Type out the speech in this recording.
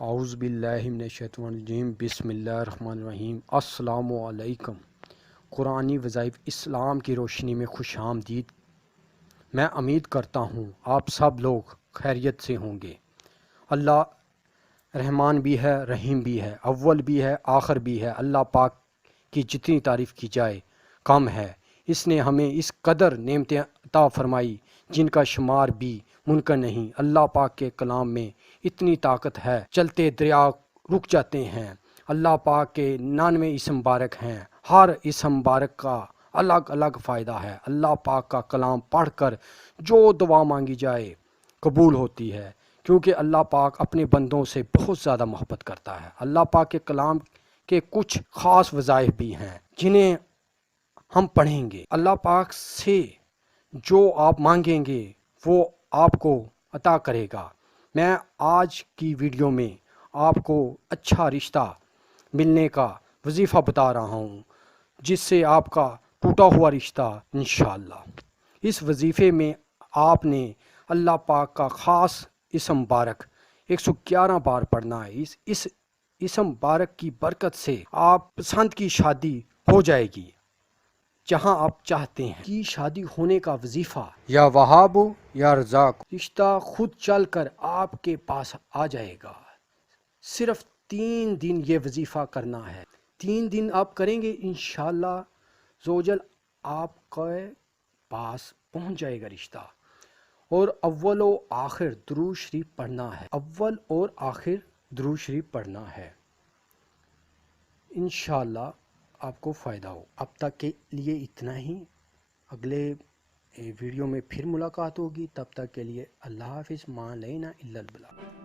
औज़ु बिल्लाहि मिनश्शैतानिर्रजीम बिस्मिल्लाहिर्रहमानिर्रहीम अस्सलामु अलैकुम। कुरानी वज़ाइफ इस्लाम की रोशनी में खुशामदीद। मैं उम्मीद करता हूँ आप सब लोग खैरियत से होंगे। अल्लाह रहमान भी है, रहीम भी है, अव्वल भी है, आखिर भी है। अल्लाह पाक की जितनी तारीफ़ की जाए कम है। इसने हमें इस कदर नेमतें अता फरमाई जिनका शुमार भी मुमकिन नहीं। अल्लाह पाक के कलाम में इतनी ताकत है, चलते दरिया रुक जाते हैं। अल्लाह पाक के 99 इसम मुबारक हैं, हर इसम मुबारक का अलग अलग फ़ायदा है। अल्लाह पाक का कलाम पढ़कर जो दुआ मांगी जाए कबूल होती है, क्योंकि अल्लाह पाक अपने बंदों से बहुत ज़्यादा मोहब्बत करता है। अल्लाह पाक के कलाम के कुछ ख़ास वज़ाइफ भी हैं जिन्हें हम पढ़ेंगे। अल्लाह पाक से जो आप मांगेंगे वो आपको अता करेगा। मैं आज की वीडियो में आपको अच्छा रिश्ता मिलने का वजीफ़ा बता रहा हूँ, जिससे आपका टूटा हुआ रिश्ता इंशाअल्लाह। इस वजीफ़े में आपने अल्लाह पाक का ख़ास इसम मुबारक 111 बार पढ़ना है। इस इसम मुबारक की बरकत से आप पसंद की शादी हो जाएगी जहां आप चाहते हैं कि शादी होने का वजीफा। या वहाबो या रज़ाक, रिश्ता खुद चल कर आपके पास आ जाएगा। सिर्फ 3 दिन ये वजीफा करना है। 3 दिन आप करेंगे, इंशाअल्लाह ज़ोजल आपके पास पहुंच जाएगा रिश्ता। और अव्वल और आखिर दुरूद शरीफ पढ़ना है। अव्वल और आखिर दुरूद शरीफ पढ़ना है, इंशाअल्लाह आपको फ़ायदा हो। अब तक के लिए इतना ही। अगले वीडियो में फिर मुलाकात होगी। तब तक के लिए अल्लाह हाफ़िज़। मा अलैना इल्लल बलाग।